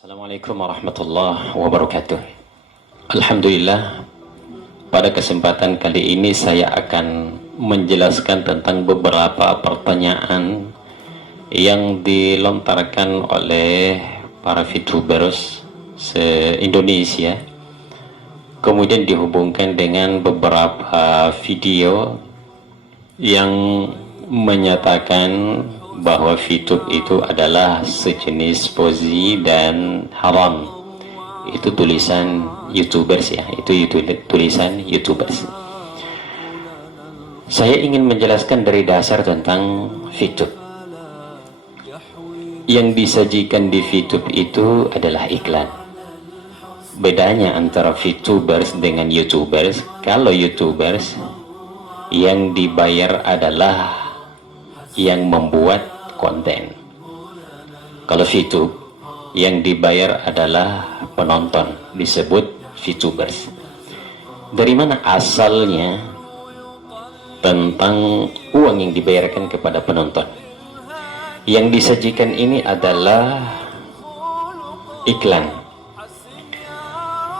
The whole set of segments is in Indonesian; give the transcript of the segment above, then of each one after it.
Assalamualaikum warahmatullahi wabarakatuh. Alhamdulillah, pada kesempatan kali ini saya akan menjelaskan tentang beberapa pertanyaan yang dilontarkan oleh para VTubers se-Indonesia, kemudian dihubungkan dengan beberapa video yang menyatakan bahwa VTube itu adalah sejenis poesi dan haram. Itu tulisan YouTubers ya, itu tulisan YouTubers. Saya ingin menjelaskan dari dasar tentang VTube. Yang disajikan di VTube itu adalah iklan. Bedanya antara VTubers dengan YouTubers, kalau YouTubers yang dibayar adalah yang membuat konten. Kalau VTube yang dibayar adalah penonton, disebut VTubers. Dari mana asalnya tentang uang yang dibayarkan kepada penonton? Yang disajikan ini adalah iklan.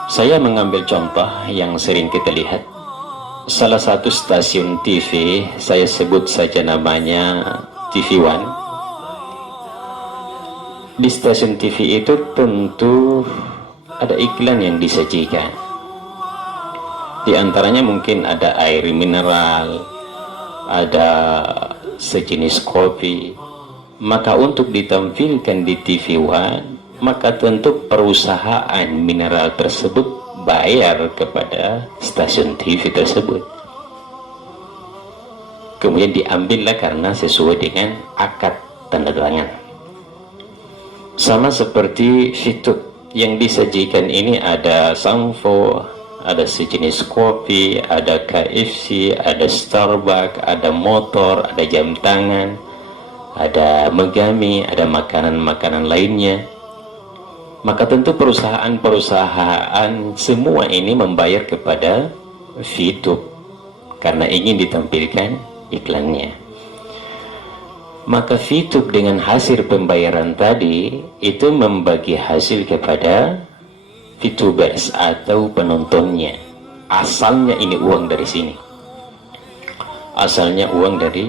Saya mengambil contoh yang sering kita lihat. Salah satu stasiun TV, saya sebut saja namanya TV One. Di stasiun TV itu tentu ada iklan yang disajikan. Di antaranya mungkin ada air mineral, ada sejenis kopi. Maka untuk ditampilkan di TV One, maka tentu perusahaan mineral tersebut bayar kepada stasiun TV tersebut. Kemudian diambillah karena sesuai dengan akad tanda tangan. Sama seperti VTube yang disajikan ini, ada sampo, ada sejenis kopi, ada KFC, ada Starbucks, ada motor, ada jam tangan, ada Megami, ada makanan-makanan lainnya. Maka tentu perusahaan-perusahaan semua ini membayar kepada VTube karena ingin ditampilkan iklannya. Maka VTube dengan hasil pembayaran tadi itu membagi hasil kepada VTubers atau penontonnya. Asalnya ini uang dari sini. Asalnya uang dari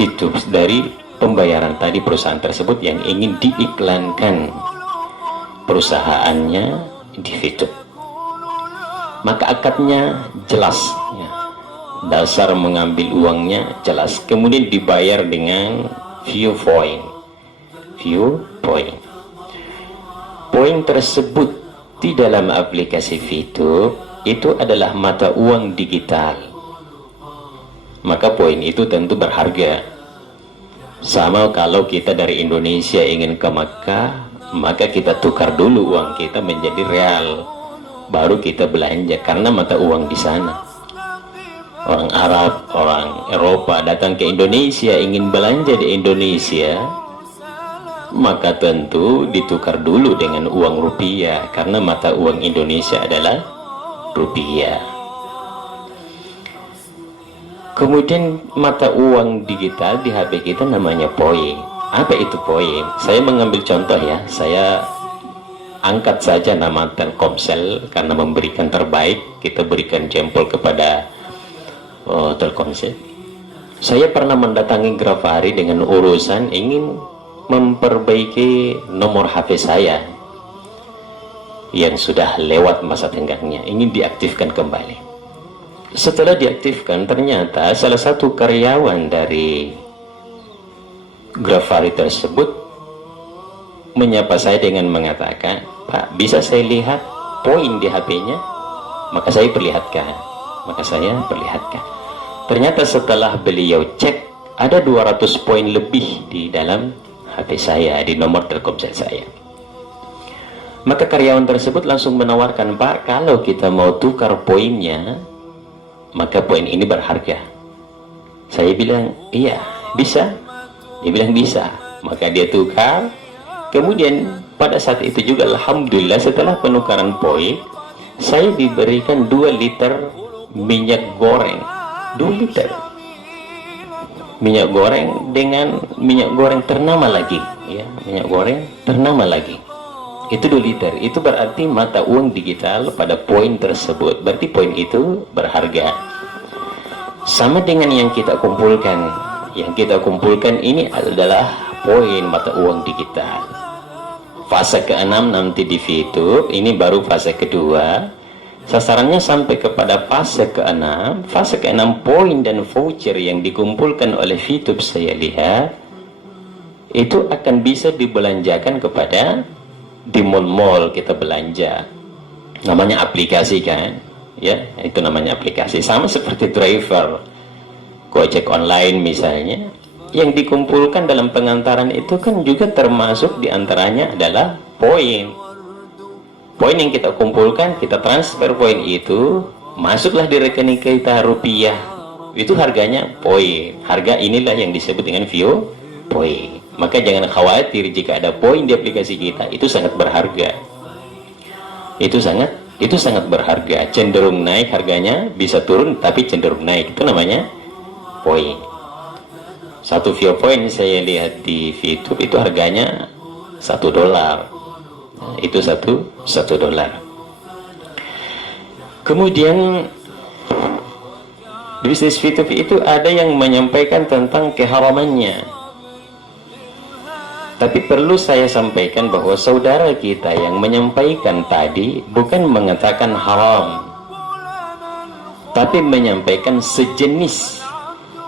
VTube, dari pembayaran tadi perusahaan tersebut yang ingin diiklankan perusahaannya di VTube. Maka akadnya jelas ya. Dasar mengambil uangnya jelas, kemudian dibayar dengan view point. Poin tersebut di dalam aplikasi VTube itu adalah mata uang digital. Maka poin itu tentu berharga. Sama kalau kita dari Indonesia ingin ke Makkah, maka kita tukar dulu uang kita menjadi real, baru kita belanja karena mata uang di sana. Orang Arab, orang Eropa datang ke Indonesia ingin belanja di Indonesia, maka tentu ditukar dulu dengan uang rupiah karena mata uang Indonesia adalah rupiah. Kemudian mata uang digital di HP kita namanya poin. Apa itu poin? Saya mengambil contoh ya, saya angkat saja nama Telkomsel karena memberikan terbaik, kita berikan jempol kepada Telkomsel. Saya pernah mendatangi Grafari dengan urusan ingin memperbaiki nomor HP saya yang sudah lewat masa tenggangnya, ingin diaktifkan kembali. Setelah diaktifkan, ternyata salah satu karyawan dari Grafari tersebut menyapa saya dengan mengatakan, "Pak, bisa saya lihat poin di HP-nya?" Maka saya perlihatkan. Ternyata setelah beliau cek, ada 200 poin lebih di dalam HP saya, di nomor Telkomsel saya. Maka karyawan tersebut langsung menawarkan, "Pak, kalau kita mau tukar poinnya, maka poin ini berharga." Saya bilang, "Iya, bisa." Dia bilang bisa. Maka dia tukar. Kemudian pada saat itu juga alhamdulillah setelah penukaran poin, saya diberikan 2 liter minyak goreng. 2 liter minyak goreng dengan minyak goreng ternama lagi ya, minyak goreng ternama lagi. Itu 2 liter. Itu berarti mata uang digital pada poin tersebut. Berarti poin itu berharga. Sama dengan yang kita kumpulkan. Yang kita kumpulkan ini adalah poin mata uang digital. Fase ke-6 nanti di VTube. Ini baru fase kedua. Sasarannya sampai kepada fase ke-6. Fase ke-6 poin dan voucher yang dikumpulkan oleh VTube saya lihat itu akan bisa dibelanjakan kepada di mall-mall kita belanja. Namanya aplikasi kan, ya, itu namanya aplikasi. Sama seperti driver Gojek online misalnya, yang dikumpulkan dalam pengantaran itu kan juga termasuk diantaranya adalah poin. Poin yang kita kumpulkan, kita transfer poin itu, masuklah di rekening kita rupiah. Itu harganya poin. Harga inilah yang disebut dengan view poin. Maka jangan khawatir jika ada poin di aplikasi kita, itu sangat berharga. Itu sangat berharga. Cenderung naik harganya, bisa turun tapi cenderung naik. Itu namanya poin. Satu view point saya lihat di VTube itu harganya $1. Nah, itu satu dolar. Kemudian di bisnis VTube itu ada yang menyampaikan tentang keharamannya. Tapi perlu saya sampaikan bahwa saudara kita yang menyampaikan tadi bukan mengatakan haram, tapi menyampaikan sejenis.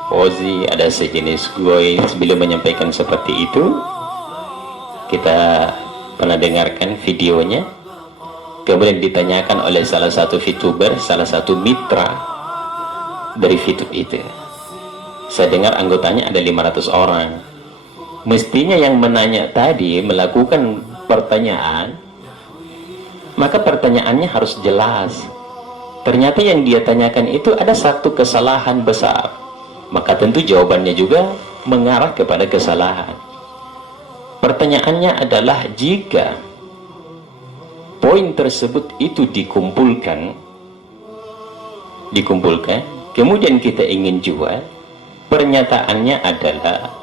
Ozi ada sejenis goy. Sebelum menyampaikan seperti itu, kita pernah dengarkan videonya. Kemudian ditanyakan oleh salah satu VTuber, salah satu mitra dari VTube itu. Saya dengar anggotanya ada 500 orang. Mestinya yang menanya tadi melakukan pertanyaan, maka pertanyaannya harus jelas. Ternyata yang dia tanyakan itu ada satu kesalahan besar, maka tentu jawabannya juga mengarah kepada kesalahan. Pertanyaannya adalah, jika poin tersebut itu dikumpulkan, kemudian kita ingin jual, pernyataannya adalah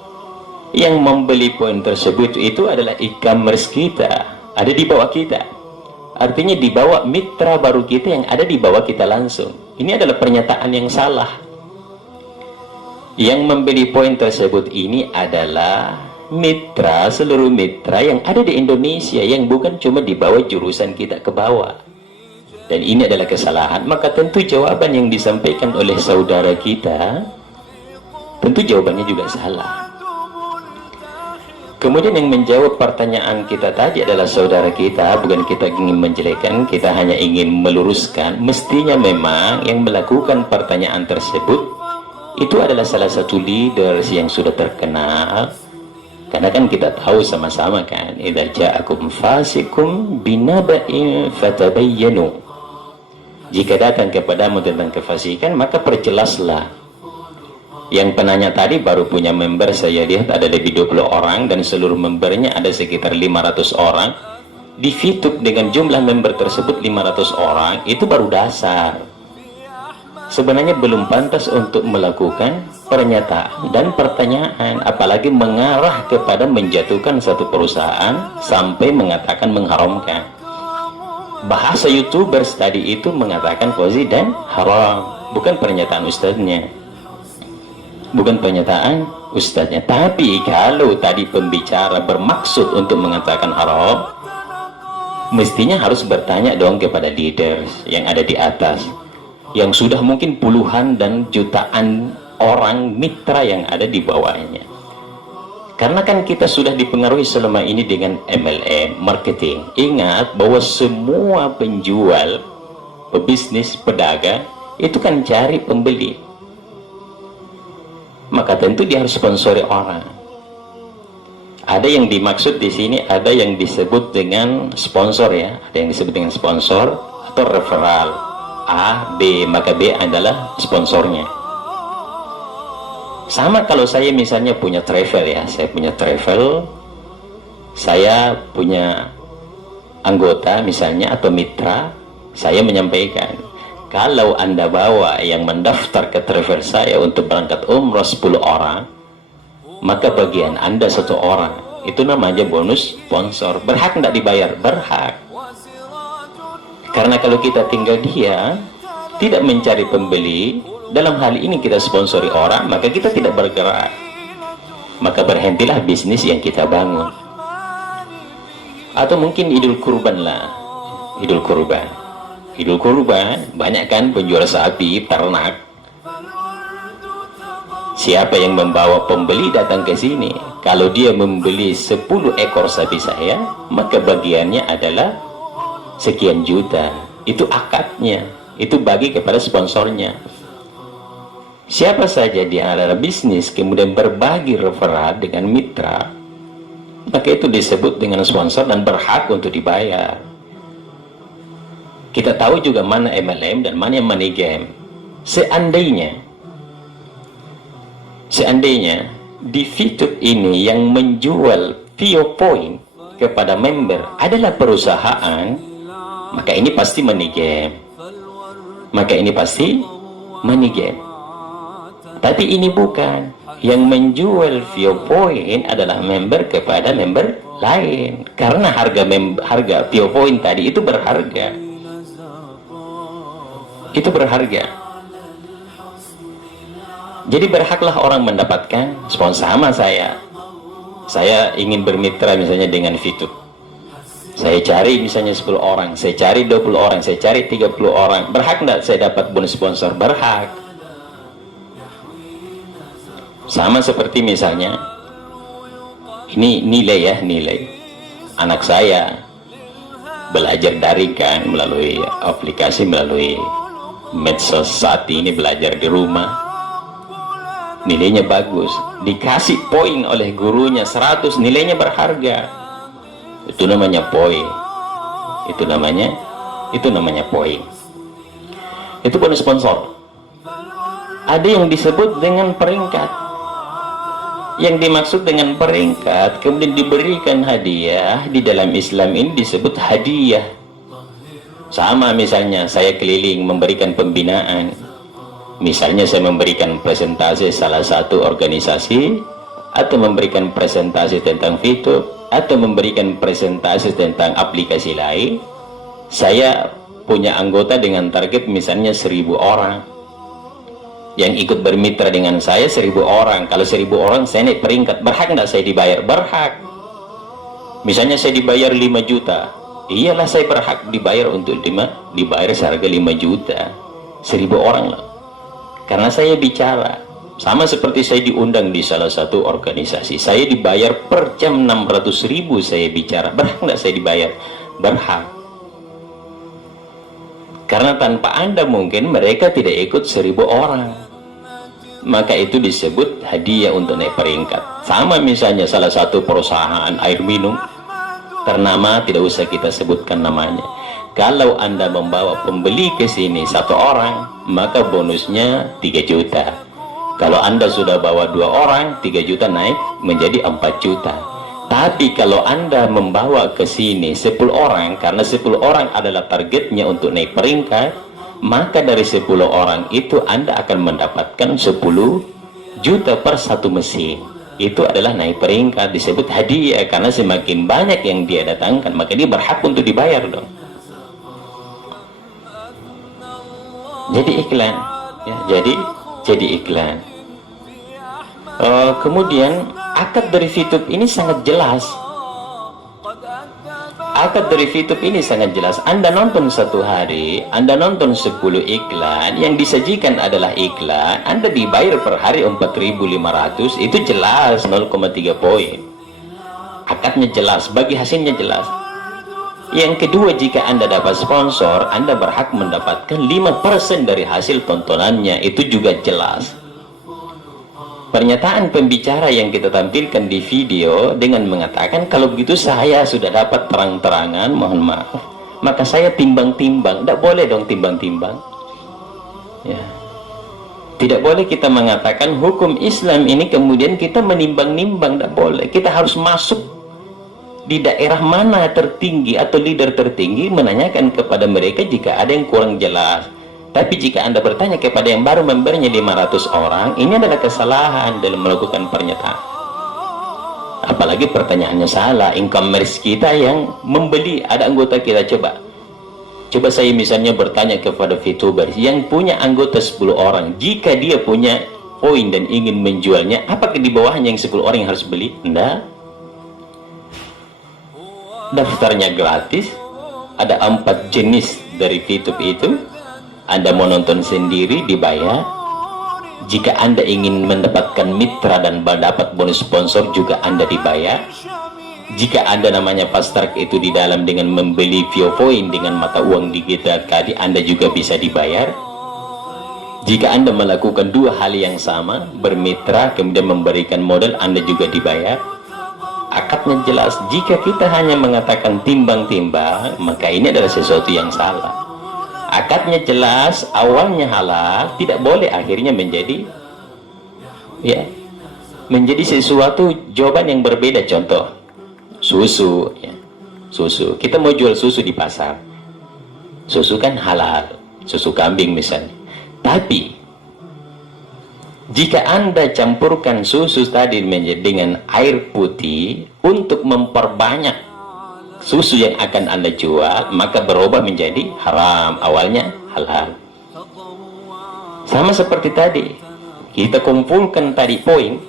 yang membeli poin tersebut itu adalah e-commerce kita, ada di bawah kita. Artinya di bawah mitra baru kita yang ada di bawah kita langsung. Ini adalah pernyataan yang salah. Yang membeli poin tersebut ini adalah mitra, seluruh mitra yang ada di Indonesia, yang bukan cuma di bawah jurusan kita ke bawah. Dan ini adalah kesalahan. Maka tentu jawaban yang disampaikan oleh saudara kita, tentu jawabannya juga salah. Kemudian yang menjawab pertanyaan kita tadi adalah saudara kita. Bukan kita ingin menjelekkan, kita hanya ingin meluruskan. Mestinya memang yang melakukan pertanyaan tersebut itu adalah salah satu leaders yang sudah terkenal. Karena kan kita tahu sama-sama kan, idza ja'akum fasikum binaba'in fatabayyanu. Jika datang kepadamu tentang kefasikan, maka perjelaslah. Yang penanya tadi baru punya member, saya lihat ada lebih 20 orang, dan seluruh membernya ada sekitar 500 orang. Di VTube dengan jumlah member tersebut 500 orang, itu baru dasar. Sebenarnya belum pantas untuk melakukan pernyataan dan pertanyaan, apalagi mengarah kepada menjatuhkan satu perusahaan sampai mengatakan mengharamkan. Bahasa YouTubers tadi itu mengatakan fauzi dan haram, bukan pernyataan ustadznya. Bukan pernyataan ustadznya. Tapi kalau tadi pembicara bermaksud untuk mengatakan haram, mestinya harus bertanya dong kepada leaders yang ada di atas, yang sudah mungkin puluhan dan jutaan orang mitra yang ada di bawahnya. Karena kan kita sudah dipengaruhi selama ini dengan MLM, marketing. Ingat bahwa semua penjual, pebisnis, pedagang itu kan cari pembeli. Maka tentu dia harus sponsori orang. Ada yang dimaksud di sini, ada yang disebut dengan sponsor ya, ada yang disebut dengan sponsor atau referral. A, B, maka B adalah sponsornya. Sama kalau saya misalnya punya travel ya, saya punya travel, saya punya anggota misalnya atau mitra, saya menyampaikan, kalau Anda bawa yang mendaftar ke travel saya untuk berangkat umroh 10 orang, maka bagian Anda 1 orang. Itu namanya bonus sponsor. Berhak tidak dibayar? Berhak. Karena kalau kita tinggal dia tidak mencari pembeli, dalam hal ini kita sponsori orang, maka kita tidak bergerak, maka berhentilah bisnis yang kita bangun. Atau mungkin Idul Kurban lah, Idul Kurban banyak kan penjual sapi ternak. Siapa yang membawa pembeli datang ke sini? Kalau dia membeli 10 ekor sapi saya, maka bagiannya adalah sekian juta. Itu akadnya, itu bagi kepada sponsornya. Siapa saja di area bisnis kemudian berbagi referral dengan mitra, maka itu disebut dengan sponsor dan berhak untuk dibayar. Kita tahu juga mana MLM dan mana yang money game. Seandainya di VTube ini yang menjual Vio Point kepada member adalah perusahaan, maka ini pasti money game. Tapi ini bukan. Yang menjual Vio Point adalah member kepada member lain, karena harga Vio Point tadi itu berharga. Jadi berhaklah orang mendapatkan sponsor. Sama saya ingin bermitra misalnya dengan VTube. Saya cari misalnya 10 orang, saya cari 20 orang, saya cari 30 orang. Berhak enggak saya dapat bonus sponsor? Berhak. Sama seperti misalnya ini nilai anak saya belajar daring kan, melalui aplikasi, melalui medsos. Saat ini belajar di rumah, nilainya bagus, dikasih poin oleh gurunya 100, nilainya berharga. Itu namanya poin. Itu namanya poin. Itu bonus sponsor. Ada yang disebut dengan peringkat. Yang dimaksud dengan peringkat kemudian diberikan hadiah, di dalam Islam ini disebut hadiah. Sama misalnya saya keliling memberikan pembinaan. Misalnya saya memberikan presentasi salah satu organisasi, atau memberikan presentasi tentang VTube, atau memberikan presentasi tentang aplikasi lain. Saya punya anggota dengan target misalnya 1000 orang yang ikut bermitra dengan saya, 1000 orang. Kalau 1000 orang saya naik peringkat, berhak nggak saya dibayar? Berhak. Misalnya saya dibayar 5 juta, iyalah saya berhak dibayar untuk dibayar seharga 5 juta 1000 orang lah. Karena saya bicara. Sama seperti saya diundang di salah satu organisasi, saya dibayar per jam 600.000 saya bicara. Berhak nggak saya dibayar? Berhak. Karena tanpa Anda mungkin mereka tidak ikut 1000 orang. Maka itu disebut hadiah untuk naik peringkat. Sama misalnya salah satu perusahaan air minum ternama, tidak usah kita sebutkan namanya. Kalau Anda membawa pembeli ke sini 1 orang, maka bonusnya 3 juta. Kalau Anda sudah bawa 2 orang, 3 juta naik menjadi 4 juta. Tapi kalau Anda membawa ke sini 10 orang, karena 10 orang adalah targetnya untuk naik peringkat, maka dari 10 orang itu Anda akan mendapatkan 10 juta per 1 mesin. Itu adalah naik peringkat, disebut hadiah. Karena semakin banyak yang dia datangkan, maka dia berhak untuk dibayar dong. Jadi iklan ya, jadi iklan. Kemudian akad dari VTube ini sangat jelas. Anda nonton 1 hari, Anda nonton 10 iklan, yang disajikan adalah iklan, Anda dibayar per hari 4.500. Itu jelas 0,3 poin. Akadnya jelas, bagi hasilnya jelas. Yang kedua, jika Anda dapat sponsor, Anda berhak mendapatkan 5% dari hasil tontonannya. Itu juga jelas. Pernyataan pembicara yang kita tampilkan di video dengan mengatakan, kalau begitu saya sudah dapat terang-terangan, mohon maaf, maka saya timbang-timbang. Tidak boleh dong timbang-timbang ya. Tidak boleh kita mengatakan hukum Islam ini kemudian kita menimbang-nimbang. Tidak boleh. Kita harus masuk di daerah mana tertinggi atau leader tertinggi, menanyakan kepada mereka jika ada yang kurang jelas. Tapi jika Anda bertanya kepada yang baru membernya 500 orang, ini adalah kesalahan dalam melakukan pernyataan. Apalagi pertanyaannya salah. E-commerce kita yang membeli, ada anggota kita, coba saya misalnya bertanya kepada VTuber yang punya anggota 10 orang, jika dia punya poin dan ingin menjualnya, apakah di bawahnya yang 10 orang yang harus beli? Enggak. Daftarnya gratis, ada 4 jenis dari VTube itu. Anda mau nonton sendiri dibayar. Jika Anda ingin mendapatkan mitra dan dapat bonus sponsor juga Anda dibayar. Jika Anda namanya Fast Track itu di dalam dengan membeli VioPoint dengan mata uang digital tadi, Anda juga bisa dibayar. Jika Anda melakukan dua hal yang sama, bermitra kemudian memberikan modal, Anda juga dibayar. Akadnya jelas. Jika kita hanya mengatakan timbang-timbang, maka ini adalah sesuatu yang salah. Akadnya jelas, awalnya halal, tidak boleh akhirnya menjadi menjadi sesuatu jawaban yang berbeda. Contoh, susu, susu. Kita mau jual susu di pasar, susu kan halal, susu kambing misalnya. Tapi jika Anda campurkan susu tadi dengan air putih untuk memperbanyak susu yang akan Anda jual, maka berubah menjadi haram, awalnya halal. Sama seperti tadi, kita kumpulkan tadi poin,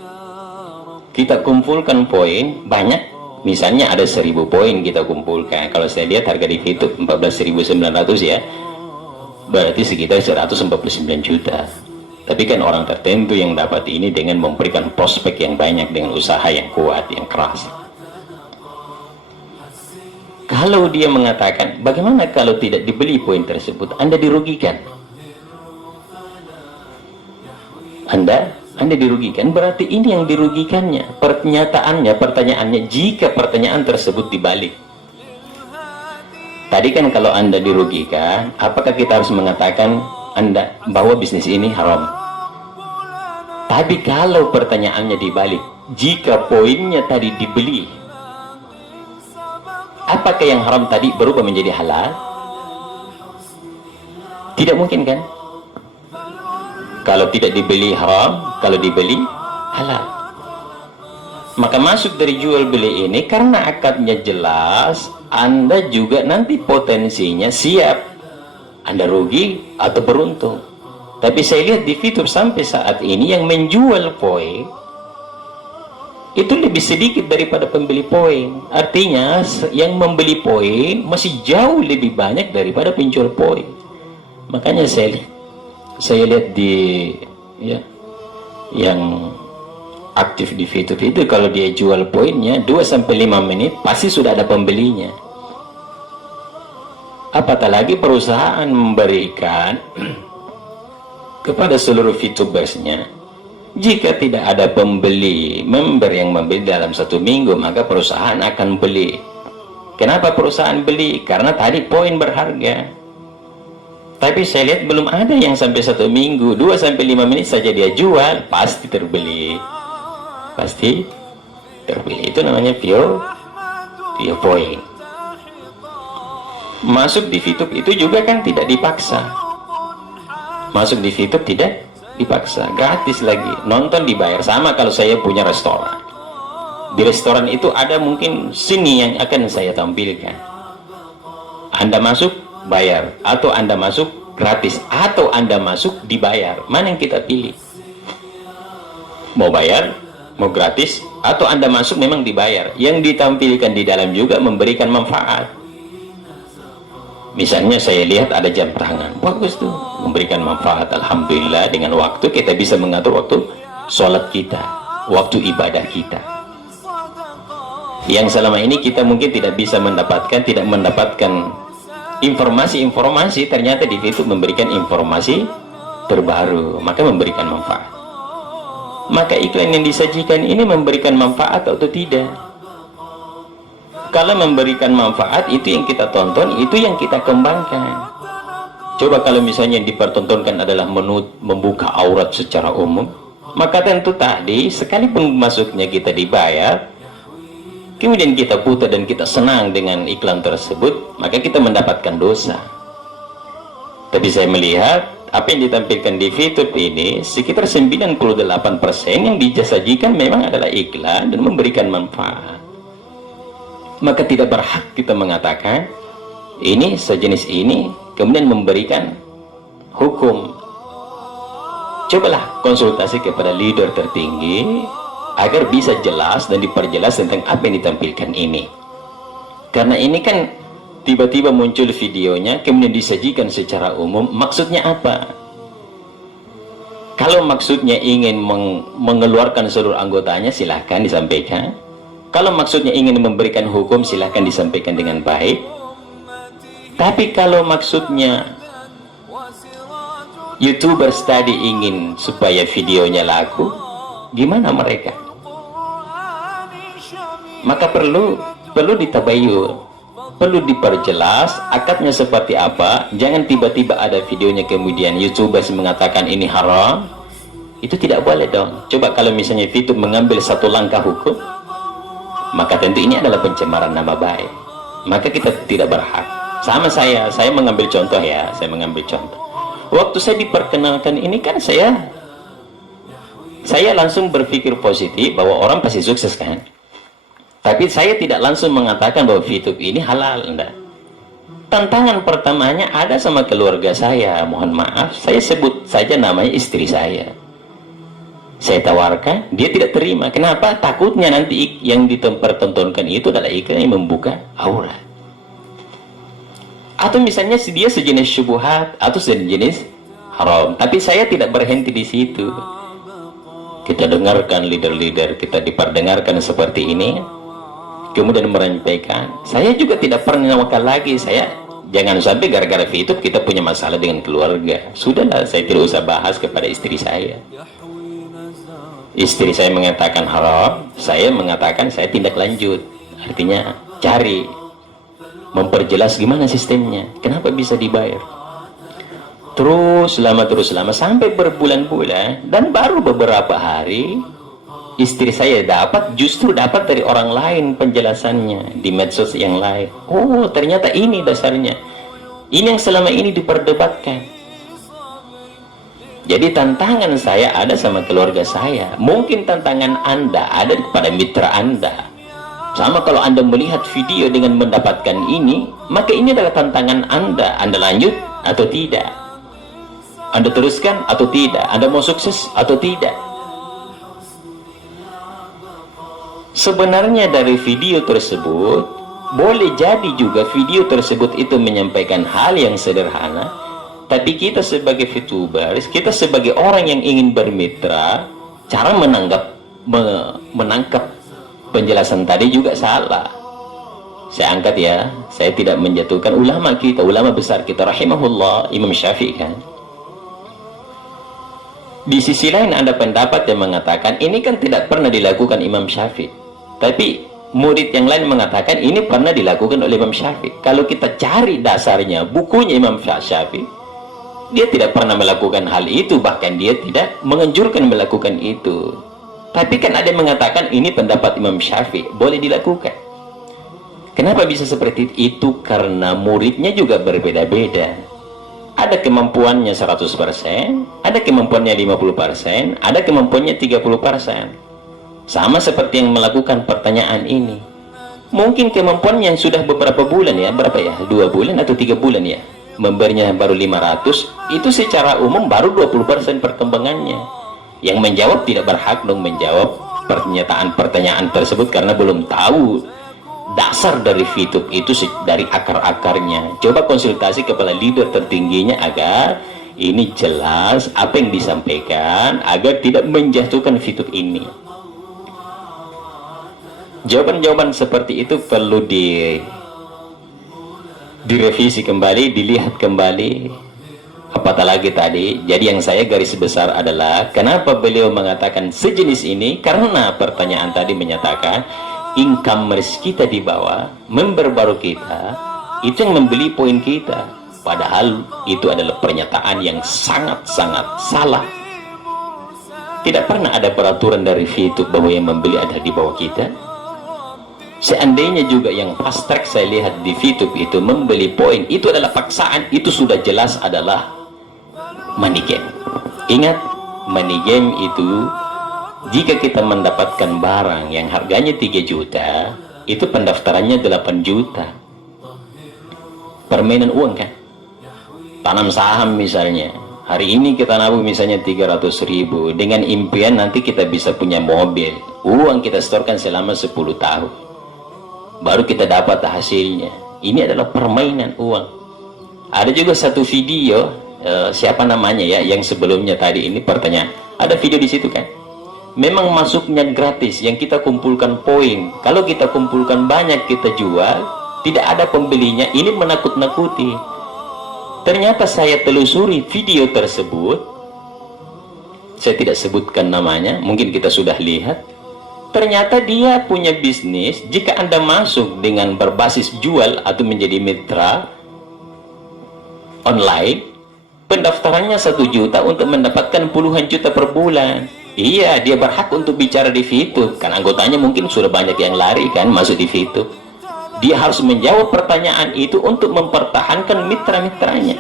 banyak, misalnya ada 1000 poin kita kumpulkan. Kalau saya lihat harga di YouTube 14.900 ya, berarti sekitar 149 juta. Tapi kan orang tertentu yang dapat ini dengan memberikan prospek yang banyak, dengan usaha yang kuat, yang keras. Kalau dia mengatakan, bagaimana kalau tidak dibeli poin tersebut? Anda dirugikan. Anda dirugikan, berarti ini yang dirugikannya. Pertanyaannya, jika pertanyaan tersebut dibalik. Tadi kan kalau Anda dirugikan, apakah kita harus mengatakan Anda bahwa bisnis ini haram? Tapi kalau pertanyaannya dibalik, jika poinnya tadi dibeli, apakah yang haram tadi berubah menjadi halal? Tidak mungkin kan? Kalau tidak dibeli haram, kalau dibeli halal. Maka masuk dari jual beli ini karena akadnya jelas, Anda juga nanti potensinya siap. Anda rugi atau beruntung. Tapi saya lihat di fitur sampai saat ini yang menjual poin itu lebih sedikit daripada pembeli poin. Artinya yang membeli poin masih jauh lebih banyak daripada penjual poin. Makanya saya lihat di yang aktif di fitur itu, kalau dia jual poinnya 2-5 menit pasti sudah ada pembelinya. Apatah lagi perusahaan memberikan kepada seluruh VTubersnya, jika tidak ada member yang membeli dalam 1 minggu, maka perusahaan akan beli. Kenapa perusahaan beli? Karena tadi poin berharga. Tapi saya lihat belum ada yang sampai 1 minggu, 2-5 menit saja dia jual, pasti terbeli. Pasti terbeli. Itu namanya VioPoint. Masuk di VTube itu juga kan tidak dipaksa. Masuk di VTube tidak dipaksa, gratis lagi. Nonton dibayar. Sama kalau saya punya restoran, di restoran itu ada mungkin sini yang akan saya tampilkan. Anda masuk bayar, atau Anda masuk gratis, atau Anda masuk dibayar. Mana yang kita pilih? Mau bayar, mau gratis, atau Anda masuk memang dibayar. Yang ditampilkan di dalam juga memberikan manfaat. Misalnya saya lihat ada jam tangan, bagus tuh, memberikan manfaat. Alhamdulillah, dengan waktu kita bisa mengatur waktu sholat kita, waktu ibadah kita, yang selama ini kita mungkin tidak mendapatkan informasi-informasi. Ternyata di situ memberikan informasi terbaru, maka memberikan manfaat. Maka iklan yang disajikan ini memberikan manfaat atau tidak? Kalau memberikan manfaat, itu yang kita tonton, itu yang kita kembangkan. Coba kalau misalnya yang dipertontonkan adalah membuka aurat secara umum, maka tentu tadi sekalipun masuknya kita dibayar, kemudian kita putar dan kita senang dengan iklan tersebut, maka kita mendapatkan dosa. Tapi saya melihat apa yang ditampilkan di YouTube ini sekitar 98% yang disajikan memang adalah iklan dan memberikan manfaat. Maka tidak berhak kita mengatakan ini sejenis ini kemudian memberikan hukum. Cobalah konsultasi kepada leader tertinggi agar bisa jelas dan diperjelas tentang apa yang ditampilkan ini. Karena ini kan tiba-tiba muncul videonya kemudian disajikan secara umum, maksudnya apa? Kalau maksudnya ingin mengeluarkan seluruh anggotanya, silahkan disampaikan. Kalau maksudnya ingin memberikan hukum, silahkan disampaikan dengan baik. Tapi kalau maksudnya YouTubers tadi ingin supaya videonya laku, gimana mereka? Maka perlu ditabayun, perlu diperjelas akadnya seperti apa. Jangan tiba-tiba ada videonya kemudian YouTubers mengatakan ini haram. Itu tidak boleh dong. Coba kalau misalnya YouTube mengambil satu langkah hukum, maka tentu ini adalah pencemaran nama baik. Maka kita tidak berhak. Sama saya mengambil contoh ya, saya mengambil contoh. Waktu saya diperkenalkan ini kan saya langsung berpikir positif bahwa orang pasti sukses kan. Tapi saya tidak langsung mengatakan bahwa YouTube ini halal, enggak. Tantangan pertamanya ada sama keluarga saya. Mohon maaf, saya sebut saja namanya istri saya. Saya tawarkan, dia tidak terima. Kenapa? Takutnya nanti yang dipertontonkan itu adalah iklan yang membuka aurat. Atau misalnya dia sejenis syubhat atau sejenis haram. Tapi saya tidak berhenti di situ. Kita dengarkan leader-leader, kita diperdengarkan seperti ini, kemudian menyampaikan. Saya juga tidak pernah wakal lagi. Saya jangan sampai gara-gara YouTube kita punya masalah dengan keluarga. Sudahlah, saya tidak usah bahas kepada istri saya. Istri saya mengatakan haram, saya mengatakan saya tindak lanjut. Artinya cari, memperjelas gimana sistemnya, kenapa bisa dibayar. Terus lama sampai berbulan-bulan, dan baru beberapa hari istri saya justru dapat dari orang lain penjelasannya di medsos yang lain. Oh, ternyata ini dasarnya, ini yang selama ini diperdebatkan. Jadi tantangan saya ada sama keluarga saya, mungkin tantangan Anda ada kepada mitra Anda. Sama kalau Anda melihat video dengan mendapatkan ini, maka ini adalah tantangan Anda. Anda lanjut atau tidak? Anda teruskan atau tidak? Anda mau sukses atau tidak? Sebenarnya dari video tersebut, boleh jadi juga video tersebut itu menyampaikan hal yang sederhana, tapi kita sebagai VTubers, kita sebagai orang yang ingin bermitra, cara menangkap penjelasan tadi juga salah. Saya angkat ya, saya tidak menjatuhkan ulama kita, ulama besar kita rahimahullah, Imam Syafi'i kan. Di sisi lain ada pendapat yang mengatakan ini kan tidak pernah dilakukan Imam Syafi'i, tapi murid yang lain mengatakan ini pernah dilakukan oleh Imam Syafi'i. Kalau kita cari dasarnya, bukunya Imam Syafi'i, dia tidak pernah melakukan hal itu, bahkan dia tidak menganjurkan melakukan itu. Tapi kan ada yang mengatakan ini pendapat Imam Syafi'i, boleh dilakukan. Kenapa bisa seperti itu? Karena muridnya juga berbeda-beda. Ada kemampuannya 100%, ada kemampuannya 50%, ada kemampuannya 30%. Sama seperti yang melakukan pertanyaan ini. Mungkin kemampuannya yang sudah beberapa bulan ya, berapa ya? 2 bulan atau 3 bulan ya? Memberinya baru 500, itu secara umum baru 20% perkembangannya. Yang menjawab tidak berhak dong menjawab pertanyaan tersebut karena belum tahu dasar dari VTube itu dari akar-akarnya. Coba konsultasi kepada leader tertingginya agar ini jelas apa yang disampaikan, agar tidak menjatuhkan VTube ini. Jawaban-jawaban seperti itu perlu direvisi kembali, dilihat kembali. Apatah lagi tadi, jadi yang saya garis besar adalah kenapa beliau mengatakan sejenis ini, karena pertanyaan tadi menyatakan e-commerce kita di bawah, member baru kita itu yang membeli poin kita, padahal itu adalah pernyataan yang sangat-sangat salah. Tidak pernah ada peraturan dari VTube bahwa yang membeli ada di bawah kita. Seandainya juga yang fast track saya lihat di VTube itu membeli poin, itu adalah paksaan, itu sudah jelas adalah money game. Ingat, money game itu jika kita mendapatkan barang yang harganya 3 juta, itu pendaftarannya 8 juta. Permainan uang kan? Tanam saham misalnya, hari ini kita nabung misalnya 300.000, dengan impian nanti kita bisa punya mobil. Uang kita setorkan selama 10 tahun, baru kita dapat hasilnya. Ini adalah permainan uang. Ada juga satu video, siapa namanya ya, yang sebelumnya tadi ini pertanyaan, ada video di situ kan? Memang masuknya gratis, yang kita kumpulkan poin. Kalau kita kumpulkan banyak, kita jual, tidak ada pembelinya. Ini menakut-nakuti. Ternyata saya telusuri video tersebut, saya tidak sebutkan namanya, mungkin kita sudah lihat. Ternyata dia punya bisnis. Jika Anda masuk dengan berbasis jual atau menjadi mitra online, pendaftarannya 1 juta untuk mendapatkan puluhan juta per bulan. Iya, dia berhak untuk bicara di VTube, kan anggotanya mungkin sudah banyak yang lari kan masuk di VTube. Dia harus menjawab pertanyaan itu untuk mempertahankan mitra-mitranya.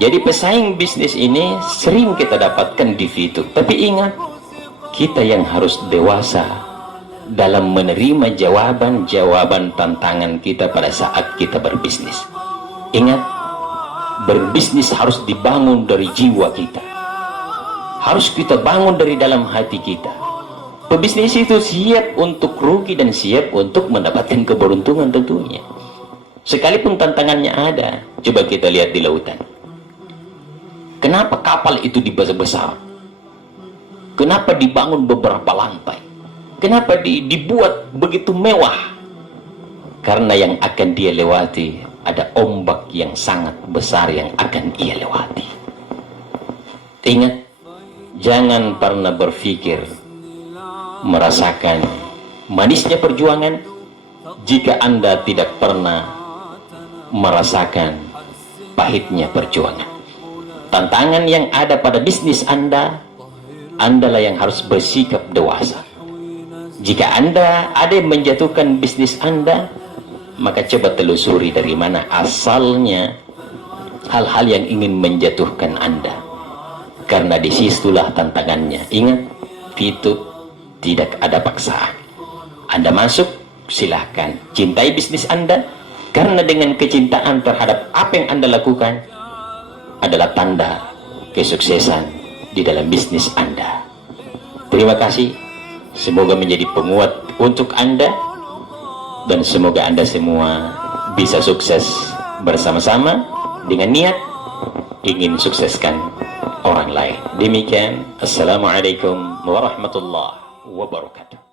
Jadi pesaing bisnis ini sering kita dapatkan di VTube. Tapi ingat, kita yang harus dewasa dalam menerima jawaban-jawaban tantangan kita pada saat kita berbisnis. Ingat, berbisnis harus dibangun dari jiwa kita. Harus kita bangun dari dalam hati kita. Pebisnis itu siap untuk rugi dan siap untuk mendapatkan keberuntungan tentunya. Sekalipun tantangannya ada. Coba kita lihat di lautan. Kenapa kapal itu dibesar-besar? Kenapa dibangun beberapa lantai? Kenapa dibuat begitu mewah? Karena yang akan dia lewati ada ombak yang sangat besar yang akan ia lewati. Ingat, jangan pernah berpikir merasakan manisnya perjuangan jika Anda tidak pernah merasakan pahitnya perjuangan. Tantangan yang ada pada bisnis Anda, Andalah yang harus bersikap dewasa. Jika Anda ada yang menjatuhkan bisnis Anda, maka coba telusuri dari mana asalnya hal-hal yang ingin menjatuhkan Anda. Karena disitulah tantangannya. Ingat, VTube tidak ada paksaan. Anda masuk, silahkan. Cintai bisnis Anda, karena dengan kecintaan terhadap apa yang Anda lakukan adalah tanda kesuksesan di dalam bisnis Anda. Terima kasih. Semoga menjadi penguat untuk Anda, dan semoga Anda semua bisa sukses bersama-sama dengan niat ingin sukseskan orang lain. Demikian, Assalamualaikum warahmatullahi wabarakatuh.